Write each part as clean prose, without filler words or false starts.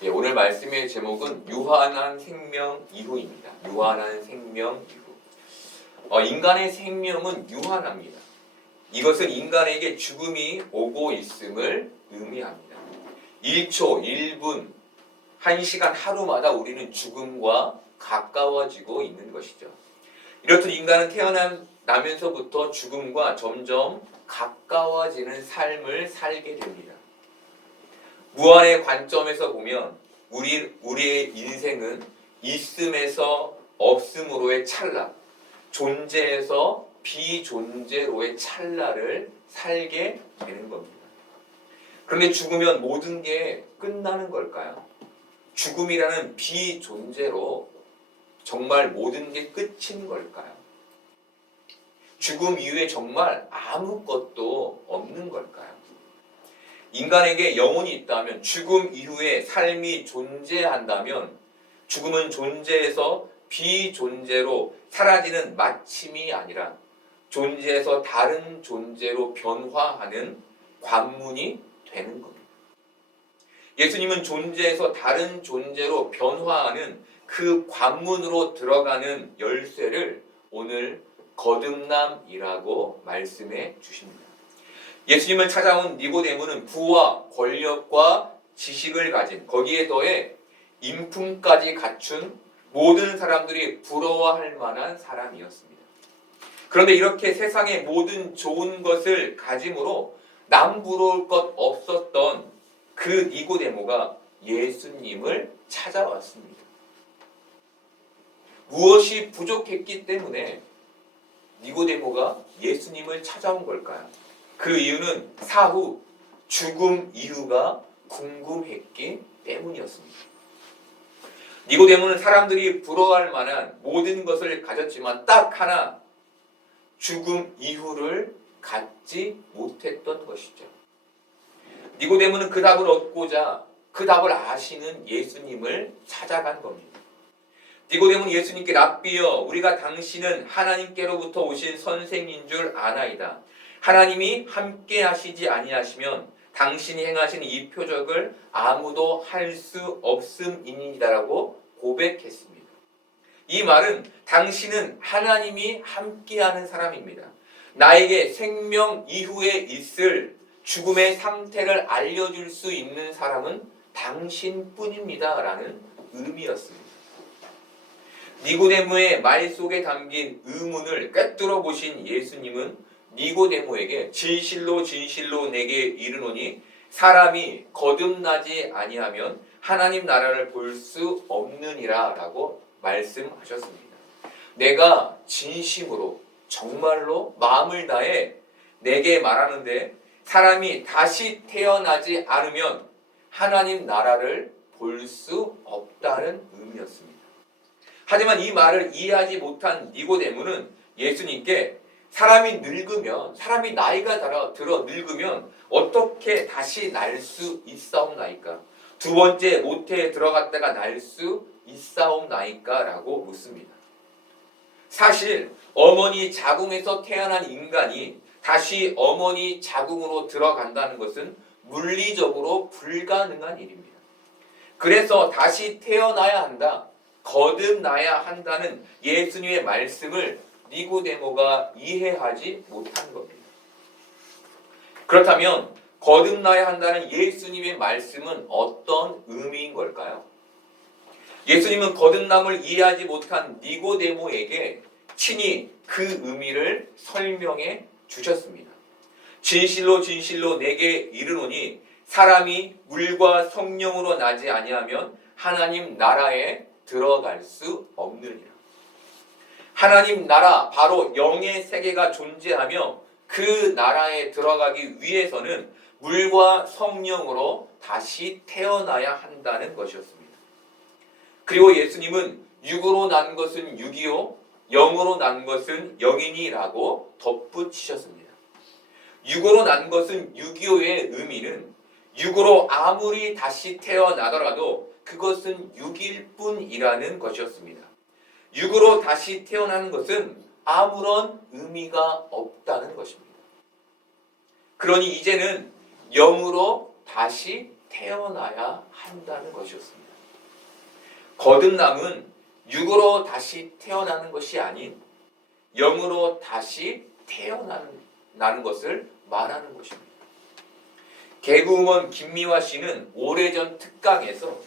예, 오늘 말씀의 제목은 유한한 생명 이후입니다. 유한한 생명 이후. 인간의 생명은 유한합니다. 이것은 인간에게 죽음이 오고 있음을 의미합니다. 1초, 1분, 1시간 하루마다 우리는 죽음과 가까워지고 있는 것이죠. 이렇듯 인간은 태어나면서부터 죽음과 점점 가까워지는 삶을 살게 됩니다. 무한의 관점에서 보면 우리의 인생은 있음에서 없음으로의 찰나, 존재에서 비존재로의 찰나를 살게 되는 겁니다. 그런데 죽으면 모든 게 끝나는 걸까요? 죽음이라는 비존재로 정말 모든 게 끝인 걸까요? 죽음 이후에 정말 아무것도 없는 걸까요? 인간에게 영혼이 있다면, 죽음 이후에 삶이 존재한다면 죽음은 존재에서 비존재로 사라지는 마침이 아니라 존재에서 다른 존재로 변화하는 관문이 되는 겁니다. 예수님은 존재에서 다른 존재로 변화하는 그 관문으로 들어가는 열쇠를 오늘 거듭남이라고 말씀해 주십니다. 예수님을 찾아온 니고데모는 부와 권력과 지식을 가진, 거기에 더해 인품까지 갖춘 모든 사람들이 부러워할 만한 사람이었습니다. 그런데 이렇게 세상의 모든 좋은 것을 가짐으로 남 부러울 것 없었던 그 니고데모가 예수님을 찾아왔습니다. 무엇이 부족했기 때문에 니고데모가 예수님을 찾아온 걸까요? 그 이유는 사후 죽음 이유가 궁금했기 때문이었습니다. 니고데모는 사람들이 부러워할 만한 모든 것을 가졌지만 딱 하나 죽음 이후를 갖지 못했던 것이죠. 니고데모는 그 답을 얻고자 그 답을 아시는 예수님을 찾아간 겁니다. 니고데모는 예수님께 랍비여, 우리가 당신은 하나님께로부터 오신 선생인 줄 아나이다. 하나님이 함께 하시지 아니하시면 당신이 행하신 이 표적을 아무도 할 수 없음이니이다라고 고백했습니다. 이 말은 당신은 하나님이 함께하는 사람입니다. 나에게 생명 이후에 있을 죽음의 상태를 알려줄 수 있는 사람은 당신뿐입니다 라는 의미였습니다. 니고데모의 말 속에 담긴 의문을 꿰뚫어 보신 예수님은 니고데모에게 진실로 진실로 내게 이르노니 사람이 거듭나지 아니하면 하나님 나라를 볼 수 없느니라 라고 말씀하셨습니다. 내가 진심으로 정말로 마음을 다해 내게 말하는데 사람이 다시 태어나지 않으면 하나님 나라를 볼 수 없다는 의미였습니다. 하지만 이 말을 이해하지 못한 니고데모는 예수님께 사람이 늙으면, 사람이 나이가 들어 늙으면 어떻게 다시 날 수 있사옵나이까? 두 번째 모태에 들어갔다가 날 수 있사옵나이까? 라고 묻습니다. 사실 어머니 자궁에서 태어난 인간이 다시 어머니 자궁으로 들어간다는 것은 물리적으로 불가능한 일입니다. 그래서 다시 태어나야 한다, 거듭나야 한다는 예수님의 말씀을 니고데모가 이해하지 못한 겁니다. 그렇다면 거듭나야 한다는 예수님의 말씀은 어떤 의미인 걸까요? 예수님은 거듭남을 이해하지 못한 니고데모에게 친히 그 의미를 설명해 주셨습니다. 진실로 진실로 내게 이르노니 사람이 물과 성령으로 나지 아니하면 하나님 나라에 들어갈 수 없느니라. 하나님 나라, 바로 영의 세계가 존재하며 그 나라에 들어가기 위해서는 물과 성령으로 다시 태어나야 한다는 것이었습니다. 그리고 예수님은 육으로 난 것은 육이요 영으로 난 것은 영이니라고 덧붙이셨습니다. 육으로 난 것은 육이요의 의미는 육으로 아무리 다시 태어나더라도 그것은 육일 뿐이라는 것이었습니다. 육으로 다시 태어나는 것은 아무런 의미가 없다는 것입니다. 그러니 이제는 영으로 다시 태어나야 한다는 것이었습니다. 거듭남은 육으로 다시 태어나는 것이 아닌 영으로 다시 태어나는 것을 말하는 것입니다. 개그우먼 김미화 씨는 오래전 특강에서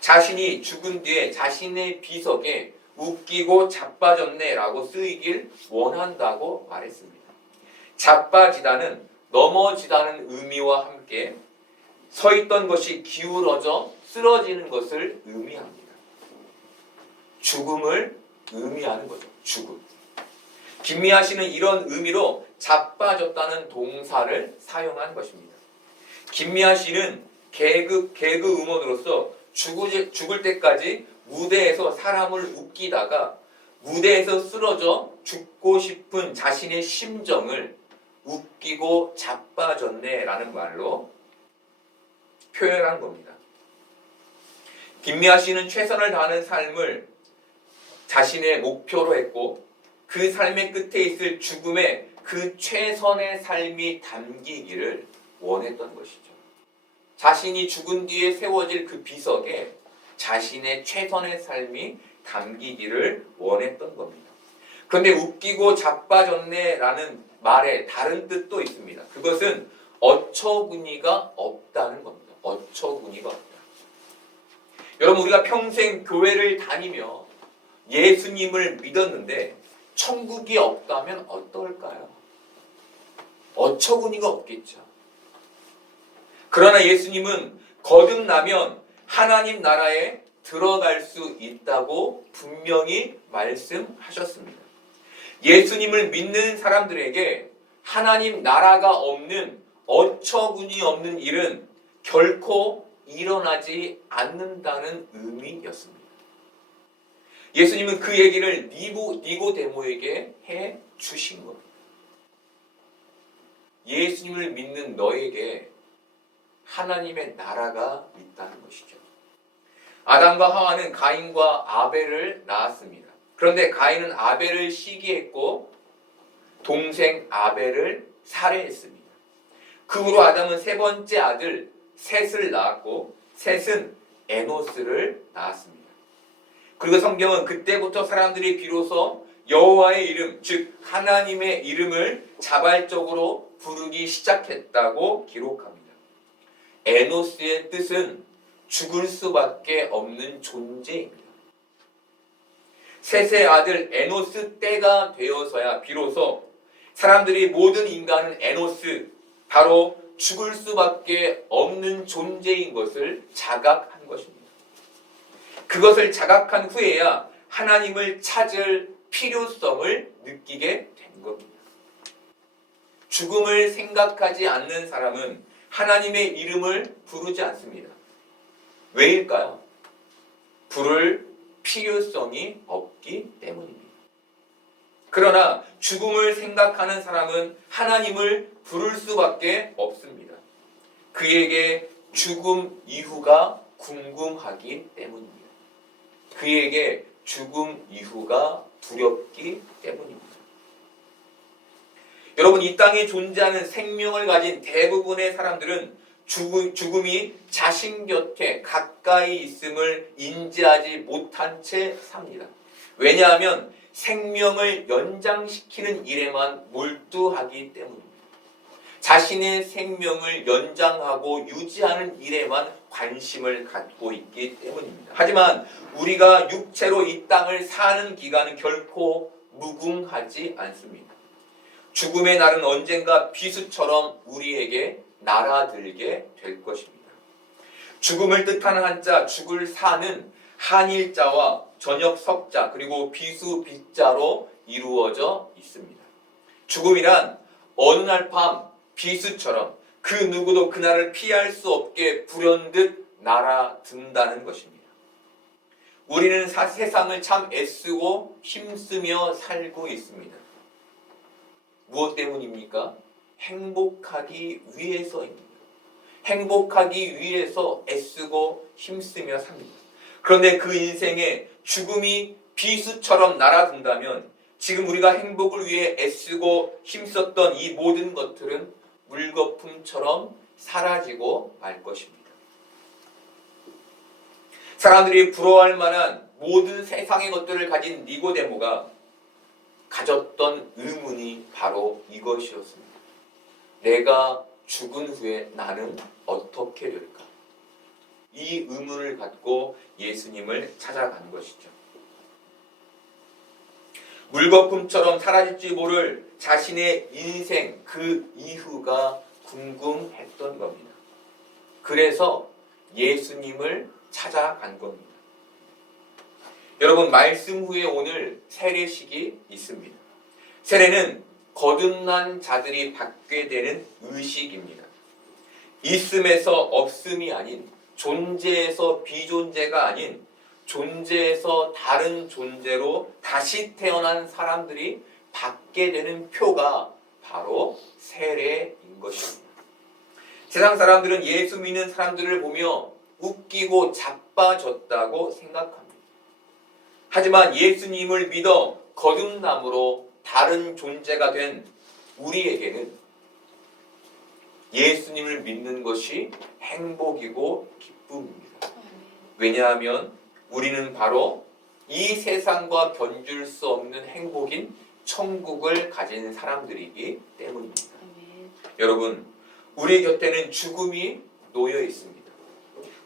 자신이 죽은 뒤에 자신의 비석에 웃기고 자빠졌네라고 쓰이길 원한다고 말했습니다. 자빠지다는 넘어지다는 의미와 함께 서 있던 것이 기울어져 쓰러지는 것을 의미합니다. 죽음을 의미하는 거죠. 죽음. 김미아 씨는 이런 의미로 자빠졌다는 동사를 사용한 것입니다. 김미아 씨는 개그 음원으로서 죽을 때까지 무대에서 사람을 웃기다가 무대에서 쓰러져 죽고 싶은 자신의 심정을 웃기고 자빠졌네라는 말로 표현한 겁니다. 김미아 씨는 최선을 다하는 삶을 자신의 목표로 했고 그 삶의 끝에 있을 죽음에 그 최선의 삶이 담기기를 원했던 것이죠. 자신이 죽은 뒤에 세워질 그 비석에 자신의 최선의 삶이 담기기를 원했던 겁니다. 그런데 웃기고 자빠졌네라는 말에 다른 뜻도 있습니다. 그것은 어처구니가 없다는 겁니다. 어처구니가 없다. 여러분, 우리가 평생 교회를 다니며 예수님을 믿었는데 천국이 없다면 어떨까요? 어처구니가 없겠죠. 그러나 예수님은 거듭나면 하나님 나라에 들어갈 수 있다고 분명히 말씀하셨습니다. 예수님을 믿는 사람들에게 하나님 나라가 없는 어처구니 없는 일은 결코 일어나지 않는다는 의미였습니다. 예수님은 그 얘기를 니고데모에게 해 주신 겁니다. 예수님을 믿는 너에게 하나님의 나라가 있다는 것이죠. 아담과 하와는 가인과 아벨을 낳았습니다. 그런데 가인은 아벨을 시기했고 동생 아벨을 살해했습니다. 그 후로 아담은 세 번째 아들 셋을 낳았고 셋은 에노스를 낳았습니다. 그리고 성경은 그때부터 사람들이 비로소 여호와의 이름, 즉 하나님의 이름을 자발적으로 부르기 시작했다고 기록합니다. 에노스의 뜻은 죽을 수밖에 없는 존재입니다. 셋의 아들 에노스 때가 되어서야 비로소 사람들이 모든 인간은 에노스, 바로 죽을 수밖에 없는 존재인 것을 자각한 것입니다. 그것을 자각한 후에야 하나님을 찾을 필요성을 느끼게 된 겁니다. 죽음을 생각하지 않는 사람은 하나님의 이름을 부르지 않습니다. 왜일까요? 부를 필요성이 없기 때문입니다. 그러나 죽음을 생각하는 사람은 하나님을 부를 수밖에 없습니다. 그에게 죽음 이후가 궁금하기 때문입니다. 그에게 죽음 이후가 두렵기 때문입니다. 여러분, 이 땅에 존재하는 생명을 가진 대부분의 사람들은 죽음이 자신 곁에 가까이 있음을 인지하지 못한 채 삽니다. 왜냐하면 생명을 연장시키는 일에만 몰두하기 때문입니다. 자신의 생명을 연장하고 유지하는 일에만 관심을 갖고 있기 때문입니다. 하지만 우리가 육체로 이 땅을 사는 기간은 결코 무궁하지 않습니다. 죽음의 날은 언젠가 비수처럼 우리에게 날아들게 될 것입니다. 죽음을 뜻하는 한자 죽을 사는 한일자와 저녁 석자 그리고 비수 비자로 이루어져 있습니다. 죽음이란 어느 날 밤 비수처럼 그 누구도 그날을 피할 수 없게 불현듯 날아든다는 것입니다. 우리는 세상을 참 애쓰고 힘쓰며 살고 있습니다. 무엇 때문입니까? 행복하기 위해서입니다. 행복하기 위해서 애쓰고 힘쓰며 삽니다. 그런데 그 인생에 죽음이 비수처럼 날아든다면 지금 우리가 행복을 위해 애쓰고 힘썼던 이 모든 것들은 물거품처럼 사라지고 말 것입니다. 사람들이 부러워할 만한 모든 세상의 것들을 가진 니고데모가 가졌던 의문이 바로 이것이었습니다. 내가 죽은 후에 나는 어떻게 될까? 이 의문을 갖고 예수님을 찾아간 것이죠. 물거품처럼 사라질지 모를 자신의 인생 그 이후가 궁금했던 겁니다. 그래서 예수님을 찾아간 겁니다. 여러분, 말씀 후에 오늘 세례식이 있습니다. 세례는 거듭난 자들이 받게 되는 의식입니다. 있음에서 없음이 아닌, 존재에서 비존재가 아닌, 존재에서 다른 존재로 다시 태어난 사람들이 받게 되는 표가 바로 세례인 것입니다. 세상 사람들은 예수 믿는 사람들을 보며 웃기고 자빠졌다고 생각합니다. 하지만 예수님을 믿어 거듭남으로 다른 존재가 된 우리에게는 예수님을 믿는 것이 행복이고 기쁨입니다. 왜냐하면 우리는 바로 이 세상과 견줄 수 없는 행복인 천국을 가진 사람들이기 때문입니다. 여러분, 우리 곁에는 죽음이 놓여 있습니다.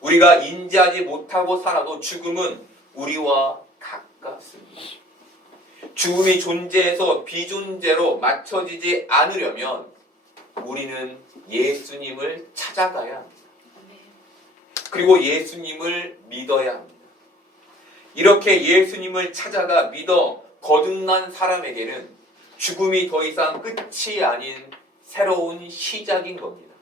우리가 인지하지 못하고 살아도 죽음은 우리와 가깝습니다. 죽음이 존재해서 비존재로 맞춰지지 않으려면 우리는 예수님을 찾아가야 합니다. 그리고 예수님을 믿어야 합니다. 이렇게 예수님을 찾아가 믿어 거듭난 사람에게는 죽음이 더 이상 끝이 아닌 새로운 시작인 겁니다.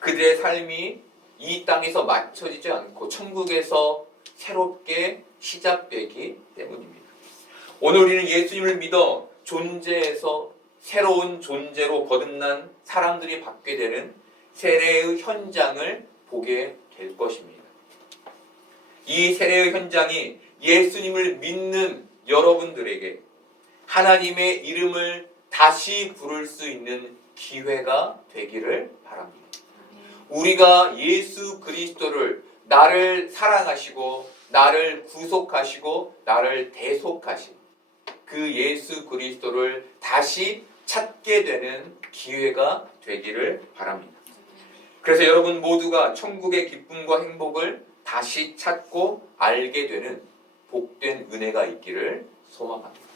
그들의 삶이 이 땅에서 맞춰지지 않고 천국에서 새롭게 시작되기 때문입니다. 오늘 우리는 예수님을 믿어 존재에서 새로운 존재로 거듭난 사람들이 받게 되는 세례의 현장을 보게 될 것입니다. 이 세례의 현장이 예수님을 믿는 여러분들에게 하나님의 이름을 다시 부를 수 있는 기회가 되기를 바랍니다. 우리가 예수 그리스도를 나를 사랑하시고 나를 구속하시고 나를 대속하신 그 예수 그리스도를 다시 찾게 되는 기회가 되기를 바랍니다. 그래서 여러분 모두가 천국의 기쁨과 행복을 다시 찾고 알게 되는 복된 은혜가 있기를 소망합니다.